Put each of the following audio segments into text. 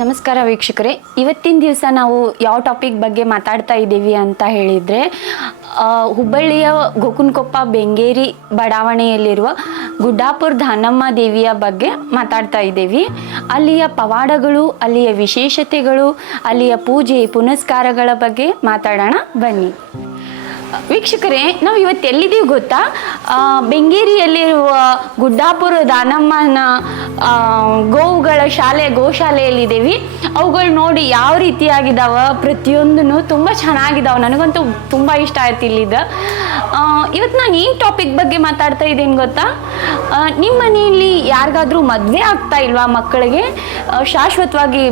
ನಮಸ್ಕಾರ ವೀಕ್ಷಕರೇ. ಇವತ್ತಿನ ದಿವಸ ನಾವು ಯಾವ ಟಾಪಿಕ್ ಬಗ್ಗೆ ಮಾತಾಡ್ತಾ ಇದ್ದೀವಿ ಅಂತ ಹೇಳಿದರೆ ಹುಬ್ಬಳ್ಳಿಯ ಗೋಕುನ್ಕೊಪ್ಪ ಬೆಂಗೇರಿ ಬಡಾವಣೆಯಲ್ಲಿರುವ ಗುಡ್ಡಾಪುರ ಧಾನಮ್ಮ ದೇವಿಯ ಬಗ್ಗೆ ಮಾತಾಡ್ತಾ ಇದ್ದೀವಿ. ಅಲ್ಲಿಯ ಪವಾಡಗಳು, ಅಲ್ಲಿಯ ವಿಶೇಷತೆಗಳು, ಅಲ್ಲಿಯ ಪೂಜೆ ಪುನಸ್ಕಾರಗಳ ಬಗ್ಗೆ ಮಾತಾಡೋಣ ಬನ್ನಿ. ವೀಕ್ಷಕರೇ, ನಾವು ಇವತ್ತು ಎಲ್ಲಿದ್ದೀವಿ ಗೊತ್ತಾ? ಬೆಂಗೇರಿಯಲ್ಲಿರುವ ಗುಡ್ಡಾಪುರ ದಾನಮ್ಮನ ಗೋವುಗಳ ಶಾಲೆ, ಗೋಶಾಲೆಯಲ್ಲಿದ್ದೀವಿ. ಅವುಗಳು ನೋಡಿ ಯಾವ ರೀತಿಯಾಗಿದ್ದಾವ? ಪ್ರತಿಯೊಂದೂ ತುಂಬ ಚೆನ್ನಾಗಿದ್ದಾವೆ. ನನಗಂತೂ ತುಂಬ ಇಷ್ಟ ಆಯ್ತು ಇಲ್ಲಿದ್ದ. ಇವತ್ತು ನಾನು ಏನು ಟಾಪಿಕ್ ಬಗ್ಗೆ ಮಾತಾಡ್ತಾ ಇದ್ದೀನಿ ಗೊತ್ತಾ? ನಿಮ್ಮ ಮನೆಯಲ್ಲಿ ಯಾರಿಗಾದರೂ ಮದುವೆ ಆಗ್ತಾ ಇಲ್ವಾ ಮಕ್ಕಳಿಗೆ? ಶಾಶ್ವತವಾಗಿ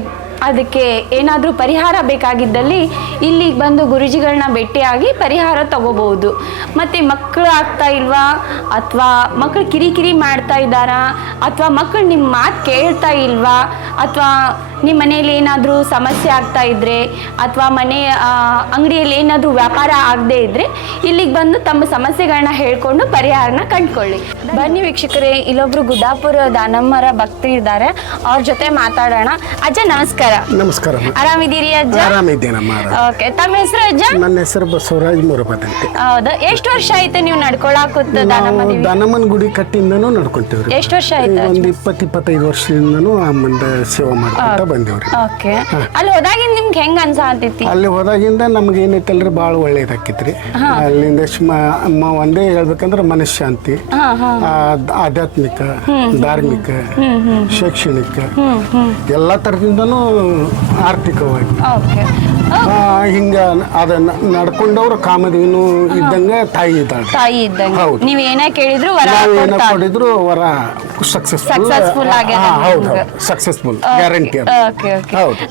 ಅದಕ್ಕೆ ಏನಾದರೂ ಪರಿಹಾರ ಬೇಕಾಗಿದ್ದಲ್ಲಿ ಇಲ್ಲಿ ಬಂದು ಗುರುಜಿಗಳನ್ನ ಭೇಟಿಯಾಗಿ ಪರಿಹಾರ ತಗೋಬಹುದು. ಮತ್ತು ಮಕ್ಕಳು ಆಗ್ತಾ ಇಲ್ವಾ? ಅಥವಾ ಮಕ್ಕಳು ಕಿರಿಕಿರಿ ಮಾಡ್ತಾ ಇದ್ದಾರಾ? ಅಥವಾ ಮಕ್ಕಳು ನಿಮ್ಮ ಮಾತು ಕೇಳ್ತಾ ಇಲ್ವಾ? ಅಥವಾ ನಿಮ್ಮ ಮನೆಯಲ್ಲಿ ಏನಾದರೂ ಸಮಸ್ಯೆ ಆಗ್ತಾ ಇದ್ರೆ? ಅಥವಾ ಮನೆ ಅಂಗಡಿಯಲ್ಲಿ ಏನಾದರೂ ವ್ಯಾಪಾರ ಆಗದೇ ಇದ್ರೆ ಇಲ್ಲಿಗೆ ಬಂದು ತಮ್ಮ ಸಮಸ್ಯೆಗಳನ್ನ ಹೇಳ್ಕೊಂಡು ಪರಿಹಾರನ ಕಂಡ್ಕೊಳ್ಳಿ. ಬನ್ನಿ ವೀಕ್ಷಕರೇ, ಇಲ್ಲೊಬ್ರು ಗುಡ್ಡಾಪುರ ದಾನಮ್ಮರ ಭಕ್ತಿ ಇದ್ದಾರೆ. ಅವ್ರ ಜೊತೆ ಮಾತಾಡೋಣ. ಅಜ್ಜ, ನಮಸ್ಕಾರ. ನಮಸ್ಕಾರ. ಆರಾಮಿದ್ದೀರಿ ಅಜ್ಜ? ಆರಾಮಿದ್ದೇನಮ್ಮ ಆರಾಮ. ಓಕೆ ತಮ್ಮ ಹೆಸರು ಅಜ್ಜ? ನನ್ನ ಹೆಸರು ಬಸವರಾಜ್ ಮುರಬತ್ ಅಂತ. ಹೌದಾ? ಎಷ್ಟು ವರ್ಷ ಆಯ್ತು ನೀವು ನಡ್ಕೊಳಕುತ್ತ ನಾವು ದನಮ್ಮನ ಗುಡಿ ಕಟ್ಟಿಂದನೂ ನಡ್ಕೊಂತೀವ್ರಿ. ಎಷ್ಟು ವರ್ಷ ಆಯ್ತು ಒಂದು ಇಪ್ಪತ್ತು ಇಪ್ಪತ್ತೈದು ವರ್ಷದಿಂದನೂ ಅಮ್ಮಂದ ಸೇವೆ ಮಾಡ್ಕೊಂತ ಬಂದೇವ್ರಿ. ಓಕೆ ಅಲ್ಲಿ ಹೋದಾಗಿಂದ ನಿಮ್ಗೆ ಹೆಂಗ್ ಅನ್ಸಾತೈತಿ? ಅಲ್ಲಿ ಹೋದಾಗಿಂದ ನಮ್ಗೆ ಏನೈತಲ್ರಿ ಭಾಳ ಒಳ್ಳೇದಾಕಿತ್ರಿ. ಅಲ್ಲಿಂದ ಅಮ್ಮ ಒಂದೇ ಹೇಳ್ಬೇಕಂದ್ರೆ ಮನಃಶಾಂತಿ ಆಧ್ಯಾತ್ಮಿಕ ಧಾರ್ಮಿಕ ಶೈಕ್ಷಣಿಕ ಎಲ್ಲಾ ಥರದಿಂದನೂ ಆರ್ಥಿಕವಾಗಿ. ಓಕೆ. ಹಿಂಗೆ ಅದನ್ನ ನಡ್ಕೊಂಡವ್ರ ಕಾಮಧೇನು ಇದ್ದಂಗೆ ತಾಯಿ ಇದ್ದಾಳೆ. ತಾಯಿ ಇದ್ದಂಗೆ. ಹೌದು. ನೀವು ಏನೇ ಕೇಳಿದ್ರು ವರ ನಾವು ಏನೋ. ಕೊಡಿದ್ರು ವರ ಸಕ್ಸಸ್ಫುಲ್ Successful ಆಗ್ಯದ ಹೌದು ನಿಮ್ಗೆ. ಸಕ್ಸಸ್ಫುಲ್ ಗ್ಯಾರಂಟಿ ಅದು. ಓಕೆ ಓಕೆ ಹೌದು.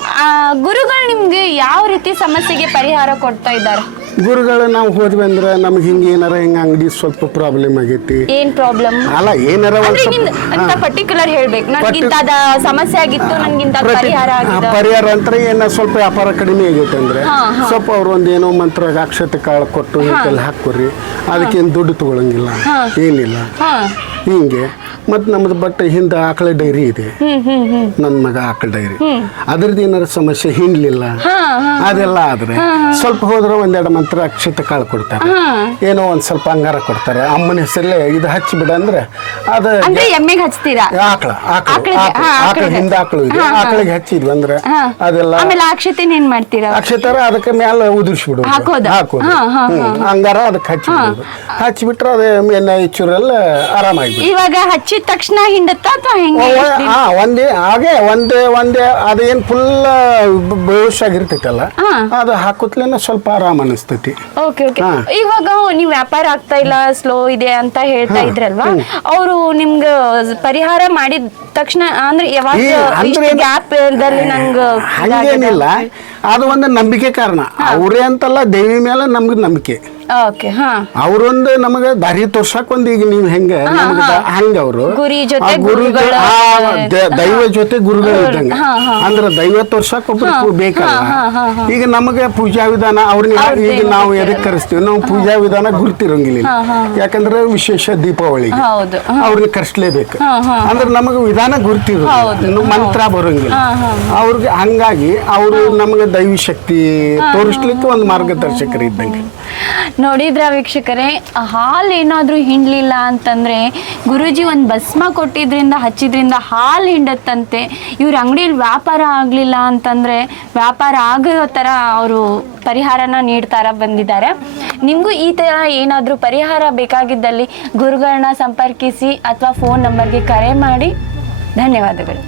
ಗುರುಗಳು ನಿಮ್ಗೆ ಯಾವ ರೀತಿ ಸಮಸ್ಯೆಗೆ ಪರಿಹಾರ ಕೊಡ್ತಾ ಇದ್ದಾರೆ? ಗುರುಗಳು ನಾವು ಹೋದ್ವಿ ಅಂದ್ರೆ ನಮ್ಗೆ ಹಿಂಗೆ ಏನಾರ ಹಿಂಗೆ ಅಂಗಡಿ ಸ್ವಲ್ಪ ಪ್ರಾಬ್ಲಮ್ ಆಗೈತಿ. ಏನ್ ಪ್ರಾಬ್ಲಮ್ ಅಲ್ಲ ಏನಾರ ಒಂದ್ ಅಂದ್ರೆ ನಿಮ್ದು ಸ್ವಲ್ಪ ಅಂತ ಪರ್ಟಿಕ್ಯುಲರ್ ಹೇಳ್ಬೇಕು. ನನ್ಗಿಂತಾದ ಸಮಸ್ಯೆ ಆಗಿತ್ತು ನನಗಿಂತ ಪ್ರತಿ- ಪರಿಹಾರ ಆ, ಆಗಿದೆ ಪರಿಹಾರ ಅಂತ ಏನ ಸ್ವಲ್ಪ ವ್ಯಾಪಾರ ಕಡಿಮೆ ಆಗೈತೆ ಅಂದ್ರೆ ಸ್ವಲ್ಪ ಅವ್ರು ಒಂದ್ ಏನೋ ಮಂತ್ರ ಅಕ್ಷತೆ ಕಾಳು ಕೊಟ್ಟು ಹಿಂಗೆಲ್ಲ ಹಾಕೋರಿ ಅದಕ್ಕೇನು ದುಡ್ಡು ತಗೊಳಂಗಿಲ್ಲ. ಏನಿಲ್ಲ. ಹಾ. ಹಿಂಗೆ ಮತ್ತು ನಮ್ದು ಬಟ್ಟೆ ಹಿಂದೆ ಆಕಳ ಡೈರಿ ಇದೆ. ನನ್ನ ಮಗ ಆಕಳ ಡೈರಿ. ಅದ್ರದ್ದು ಏನಾರ ಸಮಸ್ಯೆ ಹಿಂಡ್ಲಿಲ್ಲ? ಅದೆಲ್ಲ ಆದ್ರೆ ಸ್ವಲ್ಪ ಹೋದ್ರೆ ಒಂದೆರಡು ಮಂತ್ರ ಅಕ್ಷತ ಕಾಳು ಕೊಡ್ತಾರೆ. ಏನೋ ಒಂದು ಸ್ವಲ್ಪ ಅಂಗಾರ ಕೊಡ್ತಾರೆ. ಅಮ್ಮನ ಹೆಸರಲ್ಲೇ ಇದು ಹಚ್ಚಿ ಬಿಡ ಅಂದ್ರೆ ಅದ ಆಕಳ ಆಕಳ ಆಕಳ. ಹಿಂದೆ ಆಕಳು ಇದೆ. ಆಕಳಿಗೆ ಹಚ್ಚಿದ್ವಿ ಅಂದ್ರೆ. ಅದೆಲ್ಲ ಆಮೇಲೆ ಅಕ್ಷತೆನ ಏನು ಮಾಡ್ತೀರಾ? ಅಕ್ಷತರ ಅದಕ್ಕೆ ಮ್ಯಾಲ ಉದುರಿಸ್ಬಿಡು ಹಾಕೋದು? ಅಂಗಾರ ಅದಕ್ಕೆ ಹಚ್ಚಿಬಿಡೋದು. ಹಚ್ಚಿಬಿಟ್ರೆ ಅದು ಎಣ್ಣೆ ಇಚ್ಚೂರೆಲ್ಲ ಆರಾಮಾಗಿ ಇವಾಗ ಹಚ್ಚಿದ ತಕ್ಷಣ ಹಿಂಡುತ್ತಾ ಅಥವಾ ಹೆಂಗೆ ಹಾ ಒಂದೇ ಹಾಗೆ ಒಂದೇ ಒಂದೇ ಅದೇನ್ ಫುಲ್ ಬೇಷ್ ಆಗಿರ್ತೈತಲ್ಲ ಅದು ಹಾಕುತ್ತಲೇನ ಸ್ವಲ್ಪ ಆರಾಮ ಅನಿಸ್ತೈತಿ. ಓಕೆ ಓಕೆ ಹಾ. ಇವಾಗ ನೀವ್ ವ್ಯಾಪಾರ ಆಗ್ತಾ ಇಲ್ಲ ಸ್ಲೋ ಇದೆ ಅಂತ ಹೇಳ್ತಾ ಇದ್ರಲ್ವಾ? ಅವರು ನಿಮ್ಗ ಪರಿಹಾರ ಮಾಡಿದ ತಕ್ಷಣ ಅಂದ್ರೆ ಯಾವಾಗ ಅಂದ್ರೆ ಏನು? ಗ್ಯಾಪ್ ದಲ್ಲಿ ನಂಗ ಹಂಗೇನಿಲ್ಲ. ಅದು ಒಂದು ನಂಬಿಕೆ ಕಾರಣ. ಅವರೇ ಅಂತಲ್ಲ ದೇವಿ ಮೇಲೆ ನಮ್ಗೆ ನಂಬಿಕೆ. ಓಕೆ ಹಾ. ಅವ್ರೊಂದು ನಮಗೆ ದಾರಿ ತೋರ್ಸಕ್ ಒಂದು ಈಗ ನೀವು ಹೆಂಗೆ ನಮ್ಗೆ ದ- ಹಂಗ ಅವರು. ಗುರಿ ಜೊತೆ ಗುರು ಗುರುಗಳ ದೈವ ಜೊತೆ ಗುರುಗಳು ಇದ್ದಂಗೆ. ಅಂದ್ರೆ ದೈವ ತೋರ್ಸಕ್ ಒಬ್ರು ಬೇಕಲ್ಲ. ಈಗ ನಮಗೆ ಪೂಜಾ ವಿಧಾನ ಅವ್ರನ್ನ ಈಗ ನಾವು ಎದಕ್ ಕರೆಸ್ತೀವಿ? ನಾವು ಪೂಜಾ ವಿಧಾನ ಗುರ್ತಿರಂಗಿಲ್ಲ. ಯಾಕಂದ್ರೆ ವಿಶೇಷ ದೀಪಾವಳಿಗೆ. ಹೌದು ಅವ್ರಿಗೆ ಕರೆಸ್ಲೇಬೇಕು. ಅಂದ್ರೆ ನಮಗೆ ವಿಧಾನ ಗುರ್ತಿರೋ ಮಂತ್ರ ಬರೋಂಗಿಲ್ಲ. ಅವ್ರಿಗೆ ಹಂಗಾಗಿ ಅವರು ನಮಗೆ ದೈವಿ ಶಕ್ತಿ ತೋರಿಸ್ಲಿಕ್ಕೆ ಒಂದು ಮಾರ್ಗದರ್ಶಕರು ಇದ್ದಂಗೆ. ನೋಡಿದ್ರ ವೀಕ್ಷಕರೇ ಹಾಲು ಏನಾದರೂ ಹಿಂಡ್ಲಿಲ್ಲ ಅಂತಂದ್ರೆ ಗುರುಜಿ ಒಂದು ಭಸ್ಮ ಕೊಟ್ಟಿದ್ರಿಂದ, ಹಚ್ಚಿದ್ರಿಂದ ಹಾಲು ಹಿಂಡತ್ತಂತೆ. ಇವ್ರ ಅಂಗಡಿಯಲ್ಲಿ ವ್ಯಾಪಾರ ಆಗಲಿಲ್ಲ ಅಂತಂದ್ರೆ ವ್ಯಾಪಾರ ಆಗೋ ಥರ ಅವರು ಪರಿಹಾರನ ನೀಡ್ತಾರ ಬಂದಿದ್ದಾರೆ. ನಿಮಗೂ ಈ ಥರ ಏನಾದರೂ ಪರಿಹಾರ ಬೇಕಾಗಿದ್ದಲ್ಲಿ ಗುರುಗಳನ್ನ ಸಂಪರ್ಕಿಸಿ ಅಥವಾ ಫೋನ್ ನಂಬರ್ಗೆ ಕರೆ ಮಾಡಿ. ಧನ್ಯವಾದಗಳು.